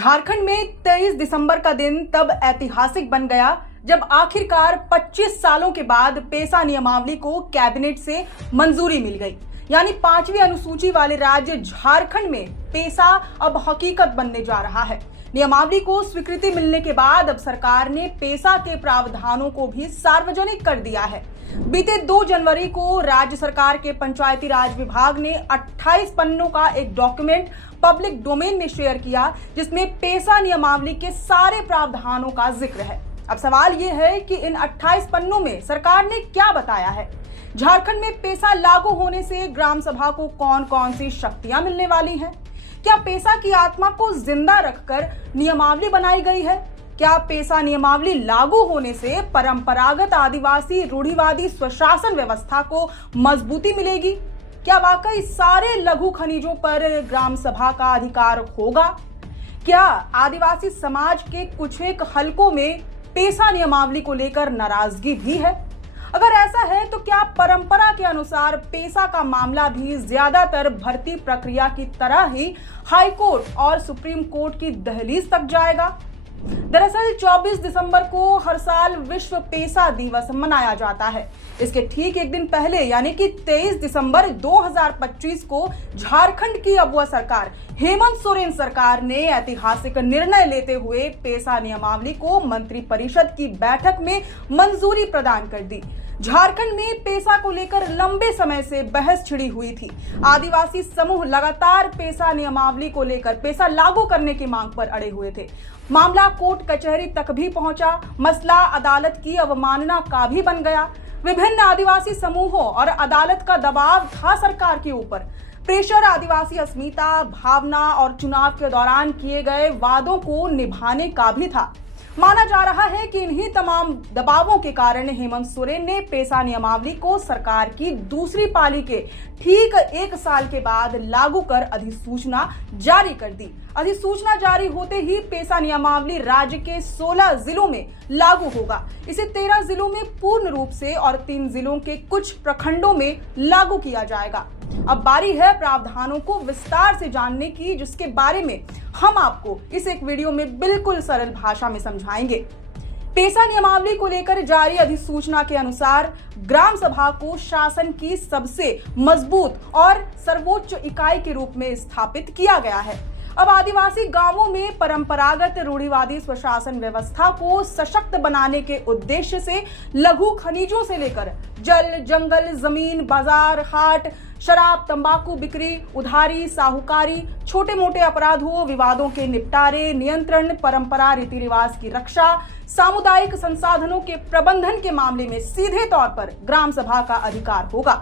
झारखंड में 23 दिसंबर का दिन तब ऐतिहासिक बन गया जब आखिरकार 25 सालों के बाद पेसा नियमावली को कैबिनेट से मंजूरी मिल गई। यानी 5वीं अनुसूची वाले राज्य झारखंड में पेसा अब हकीकत बनने जा रहा है। नियमावली को स्वीकृति मिलने के बाद अब सरकार ने पेसा के प्रावधानों को भी सार्वजनिक कर दिया है। बीते 2 जनवरी को राज्य सरकार के पंचायती राज विभाग ने 28 पन्नों का एक डॉक्यूमेंट पब्लिक डोमेन में शेयर किया, जिसमें पेसा नियमावली के सारे प्रावधानों का जिक्र है। अब सवाल ये है कि इन 28 पन्नों में सरकार ने क्या बताया है। झारखंड में पेसा लागू होने से ग्राम सभा को कौन कौन सी शक्तियां मिलने वाली हैं? क्या पेसा की आत्मा को जिंदा रखकर नियमावली बनाई गई है? क्या पेसा नियमावली लागू होने से परंपरागत आदिवासी रूढ़िवादी स्वशासन व्यवस्था को मजबूती मिलेगी? क्या वाकई सारे लघु खनिजों पर ग्राम सभा का अधिकार होगा? क्या आदिवासी समाज के कुछ एक हलकों में पेसा नियमावली को लेकर नाराजगी भी है? अगर ऐसा है तो क्या परंपरा के अनुसार पेसा का मामला भी ज्यादातर भर्ती प्रक्रिया की तरह ही हाई कोर्ट और सुप्रीम कोर्ट की दहलीज तक जाएगा? दरअसल 24 दिसंबर को हर साल विश्व पेसा दिवस मनाया जाता है। इसके ठीक एक दिन पहले यानी कि 23 दिसंबर 2025 को झारखंड की अगुवा सरकार हेमंत सोरेन सरकार ने ऐतिहासिक निर्णय लेते हुए पेसा नियमावली को मंत्रिपरिषद की बैठक में मंजूरी प्रदान कर दी। झारखंड में पेसा को लेकर लंबे समय से बहस छिड़ी हुई थी। आदिवासी समूह लगातार पेसा नियमावली को लेकर पेसा लागू करने की मांग पर अड़े हुए थे। मामला कोर्ट कचहरी तक भी पहुंचा। मसला अदालत की अवमानना का भी बन गया। विभिन्न आदिवासी समूहों और अदालत का दबाव था सरकार के ऊपर। प्रेशर आदिवासी अस्मिता, भावना और चुनाव के दौरान किए गए वादों को निभाने का भी था। माना जा रहा है कि इन्हीं तमाम दबावों के कारण हेमंत सोरेन ने पेसा नियमावली को सरकार की दूसरी पाली के ठीक 1 साल के बाद लागू कर अधिसूचना जारी कर दी। अधिसूचना जारी होते ही पेसा नियमावली राज्य के 16 जिलों में लागू होगा। इसे 13 जिलों में पूर्ण रूप से और 3 जिलों के कुछ प्रखंडों में लागू किया जाएगा। अब बारी है प्रावधानों को विस्तार से जानने की, जिसके बारे में हम आपको इस एक वीडियो में बिल्कुल सरल भाषा में समझाएंगे। पेसा नियमावली को लेकर जारी अधिसूचना के अनुसार ग्राम सभा को शासन की सबसे मजबूत और सर्वोच्च इकाई के रूप में स्थापित किया गया है। अब आदिवासी गांवों में परंपरागत रूढ़िवादी स्वशासन व्यवस्था को सशक्त बनाने के उद्देश्य से लघु खनिजों से लेकर जल, जंगल, जमीन, बाजार, हाट, शराब, तंबाकू बिक्री, उधारी, साहूकारी, छोटे मोटे अपराधों, विवादों के निपटारे, नियंत्रण, परंपरा, रीति रिवाज की रक्षा, सामुदायिक संसाधनों के प्रबंधन के मामले में सीधे तौर पर ग्राम सभा का अधिकार होगा।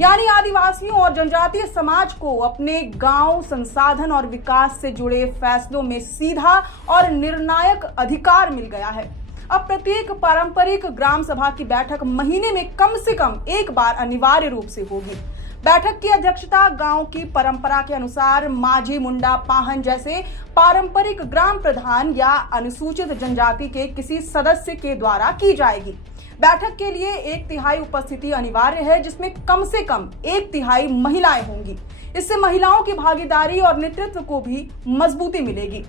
यानी आदिवासियों और जनजातीय समाज को अपने गांव, संसाधन और विकास से जुड़े फैसलों में सीधा और निर्णायक अधिकार मिल गया है। अब प्रत्येक पारंपरिक ग्राम सभा की बैठक महीने में कम से कम एक बार अनिवार्य रूप से होगी। बैठक की अध्यक्षता गांव की परंपरा के अनुसार माझी, मुंडा, पाहन जैसे पारंपरिक ग्राम प्रधान या अनुसूचित जनजाति के किसी सदस्य के द्वारा की जाएगी। बैठक के लिए 1/3 उपस्थिति अनिवार्य है, जिसमें कम से कम 1/3 महिलाएं होंगी। इससे महिलाओं की भागीदारी और नेतृत्व को भी मजबूती मिलेगी।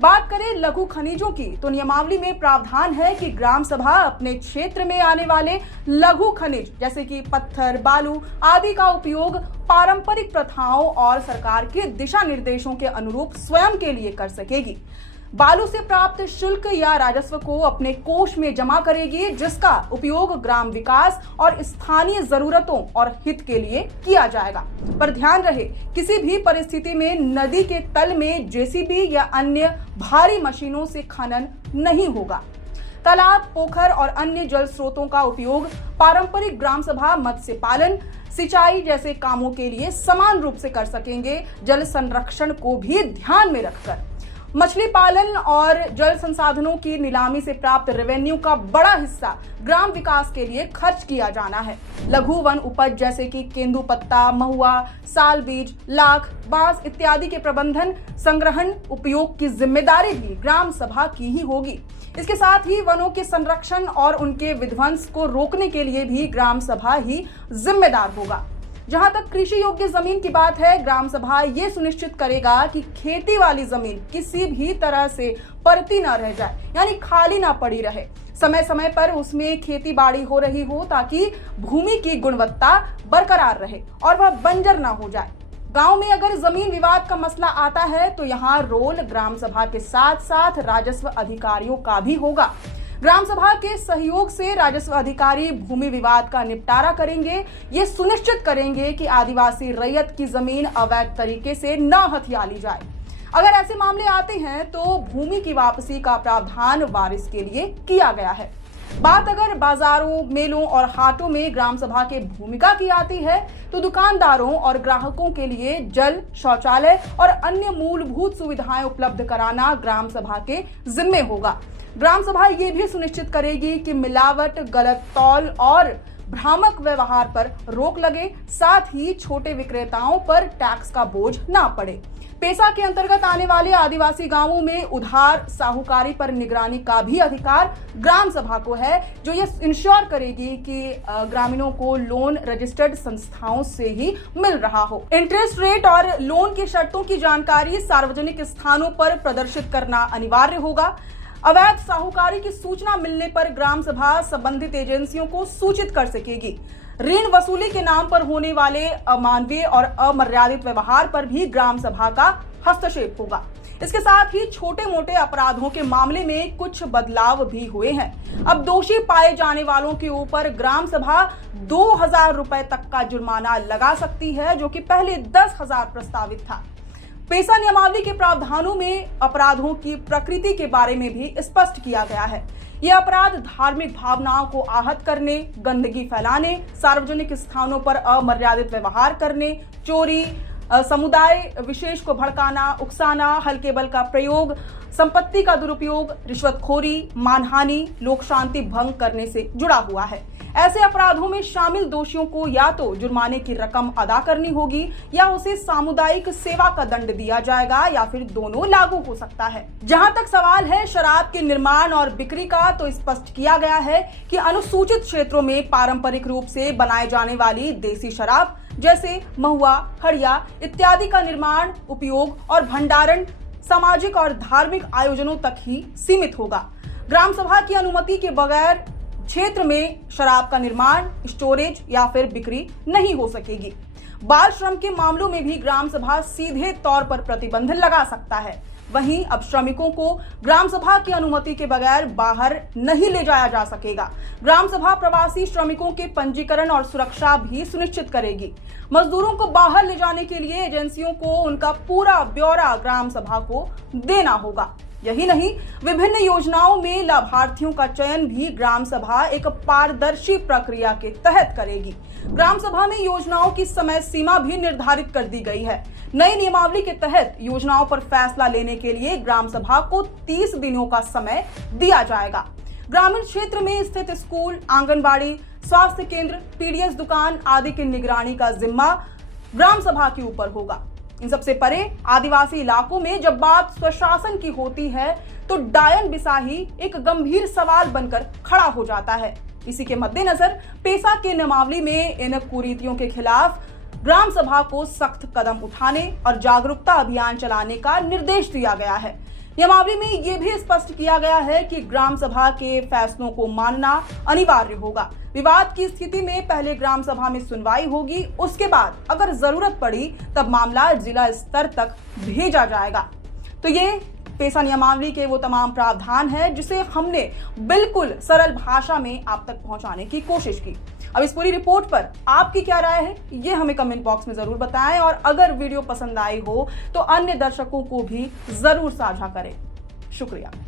बात करें लघु खनिजों की, तो नियमावली में प्रावधान है कि ग्राम सभा अपने क्षेत्र में आने वाले लघु खनिज जैसे कि पत्थर, बालू आदि का उपयोग पारंपरिक प्रथाओं और सरकार के दिशा निर्देशों के अनुरूप स्वयं के लिए कर सकेगी। बालू से प्राप्त शुल्क या राजस्व को अपने कोष में जमा करेगी, जिसका उपयोग ग्राम विकास और स्थानीय जरूरतों और हित के लिए किया जाएगा। पर ध्यान रहे, किसी भी परिस्थिति में नदी के तल में जेसीबी या अन्य भारी मशीनों से खनन नहीं होगा। तालाब, पोखर और अन्य जल स्रोतों का उपयोग पारंपरिक ग्राम सभा मत्स्य पालन, सिंचाई जैसे कामों के लिए समान रूप से कर सकेंगे। जल संरक्षण को भी ध्यान में रखकर मछली पालन और जल संसाधनों की नीलामी से प्राप्त रेवेन्यू का बड़ा हिस्सा ग्राम विकास के लिए खर्च किया जाना है। लघु वन उपज जैसे कि केंदुपत्ता, महुआ, साल बीज, लाख, बांस इत्यादि के प्रबंधन, संग्रहण, उपयोग की जिम्मेदारी भी ग्राम सभा की ही होगी। इसके साथ ही वनों के संरक्षण और उनके विध्वंस को रोकने के लिए भी ग्राम सभा ही जिम्मेदार होगा। जहां तक कृषि योग्य जमीन की बात है, ग्राम सभा ये सुनिश्चित करेगा कि खेती वाली जमीन किसी भी तरह से परती ना रह जाए, यानी खाली ना पड़ी रहे। समय समय पर उसमें खेती बाड़ी हो रही हो ताकि भूमि की गुणवत्ता बरकरार रहे और वह बंजर ना हो जाए। गांव में अगर जमीन विवाद का मसला आता है तो यहाँ रोल ग्राम सभा के साथ साथ राजस्व अधिकारियों का भी होगा। ग्राम सभा के सहयोग से राजस्व अधिकारी भूमि विवाद का निपटारा करेंगे। ये सुनिश्चित करेंगे कि आदिवासी रैयत की जमीन अवैध तरीके से न हथिया ली जाए। अगर ऐसे मामले आते हैं तो भूमि की वापसी का प्रावधान वारिस के लिए किया गया है। बात अगर बाजारों, मेलों और हाटों में ग्राम सभा के भूमिका की आती है तो दुकानदारों और ग्राहकों के लिए जल, शौचालय और अन्य मूलभूत सुविधाएं उपलब्ध कराना ग्राम सभा के जिम्मे होगा। ग्राम सभा ये भी सुनिश्चित करेगी कि मिलावट, गलत तौल और भ्रामक व्यवहार पर रोक लगे, साथ ही छोटे विक्रेताओं पर टैक्स का बोझ ना पड़े। पेसा के अंतर्गत आने वाले आदिवासी गांवों में उधार साहूकारी पर निगरानी का भी अधिकार ग्राम सभा को है, जो ये इंश्योर करेगी कि ग्रामीणों को लोन रजिस्टर्ड संस्थाओं से ही मिल रहा हो। इंटरेस्ट रेट और लोन की शर्तों की जानकारी सार्वजनिक स्थानों पर प्रदर्शित करना अनिवार्य होगा। अवैध साहूकारी की सूचना मिलने पर ग्राम सभा संबंधित एजेंसियों को सूचित कर सकेगी। ऋण वसूली के नाम पर होने वाले अमानवीय और अमर्यादित व्यवहार पर भी ग्राम सभा का हस्तक्षेप होगा। इसके साथ ही छोटे मोटे अपराधों के मामले में कुछ बदलाव भी हुए हैं। अब दोषी पाए जाने वालों के ऊपर ग्राम सभा 2000 रुपए तक का जुर्माना लगा सकती है, जो कि पहले 10,000 प्रस्तावित था। पेसा नियमावली के प्रावधानों में अपराधों की प्रकृति के बारे में भी स्पष्ट किया गया है। ये अपराध धार्मिक भावनाओं को आहत करने, गंदगी फैलाने, सार्वजनिक स्थानों पर अमर्यादित व्यवहार करने, चोरी, समुदाय विशेष को भड़काना, उकसाना, हल्के बल का प्रयोग, संपत्ति का दुरुपयोग, रिश्वतखोरी, मानहानि, लोक शांति भंग करने से जुड़ा हुआ है। ऐसे अपराधों में शामिल दोषियों को या तो जुर्माने की रकम अदा करनी होगी या उसे सामुदायिक सेवा का दंड दिया जाएगा या फिर दोनों लागू हो सकता है। जहां तक सवाल है शराब के निर्माण और बिक्री का, तो स्पष्ट किया गया है कि अनुसूचित क्षेत्रों में पारंपरिक रूप से बनाए जाने वाली देसी शराब जैसे महुआ, खड़िया इत्यादि का निर्माण, उपयोग और भंडारण सामाजिक और धार्मिक आयोजनों तक ही सीमित होगा। ग्राम सभा की अनुमति के बगैर क्षेत्र में शराब का निर्माण, स्टोरेज या फिर बिक्री नहीं हो सकेगी। बाल श्रम के मामलों में भी ग्राम सभा सीधे तौर पर प्रतिबंध लगा सकता है। वहीं अब श्रमिकों को ग्राम सभा की अनुमति के बगैर बाहर नहीं ले जाया जा सकेगा। ग्राम सभा प्रवासी श्रमिकों के पंजीकरण और सुरक्षा भी सुनिश्चित करेगी। मजदूरों को बाहर ले जाने के लिए एजेंसियों को उनका पूरा ब्यौरा ग्राम सभा को देना होगा। यही नहीं, विभिन्न योजनाओं में लाभार्थियों का चयन भी ग्राम सभा एक पारदर्शी प्रक्रिया के तहत करेगी। ग्राम सभा में योजनाओं की समय सीमा भी निर्धारित कर दी गई है। नई नियमावली के तहत योजनाओं पर फैसला लेने के लिए ग्राम सभा को 30 दिनों का समय दिया जाएगा। ग्रामीण क्षेत्र में स्थित स्कूल, आंगनबाड़ी, स्वास्थ्य केंद्र, पीडीएस दुकान आदि की निगरानी का जिम्मा ग्राम सभा के ऊपर होगा। इन सबसे परे आदिवासी इलाकों में जब बात स्वशासन की होती है तो डायन बिसाही एक गंभीर सवाल बनकर खड़ा हो जाता है। इसी के मद्देनजर पेसा के नियमावली में इन कुरीतियों के खिलाफ ग्राम सभा को सख्त कदम उठाने और जागरूकता अभियान चलाने का निर्देश दिया गया है। नियमावली में यह भी स्पष्ट किया गया है कि ग्राम सभा के फैसलों को मानना अनिवार्य होगा। विवाद की स्थिति में पहले ग्राम सभा में सुनवाई होगी, उसके बाद अगर जरूरत पड़ी तब मामला जिला स्तर तक भेजा जाएगा। तो ये पेसा नियमावली के वो तमाम प्रावधान है जिसे हमने बिल्कुल सरल भाषा में आप तक पहुंचाने की कोशिश की। अब इस पूरी रिपोर्ट पर आपकी क्या राय है, ये हमें कमेंट बॉक्स में जरूर बताएं और अगर वीडियो पसंद आई हो तो अन्य दर्शकों को भी जरूर साझा करें। शुक्रिया।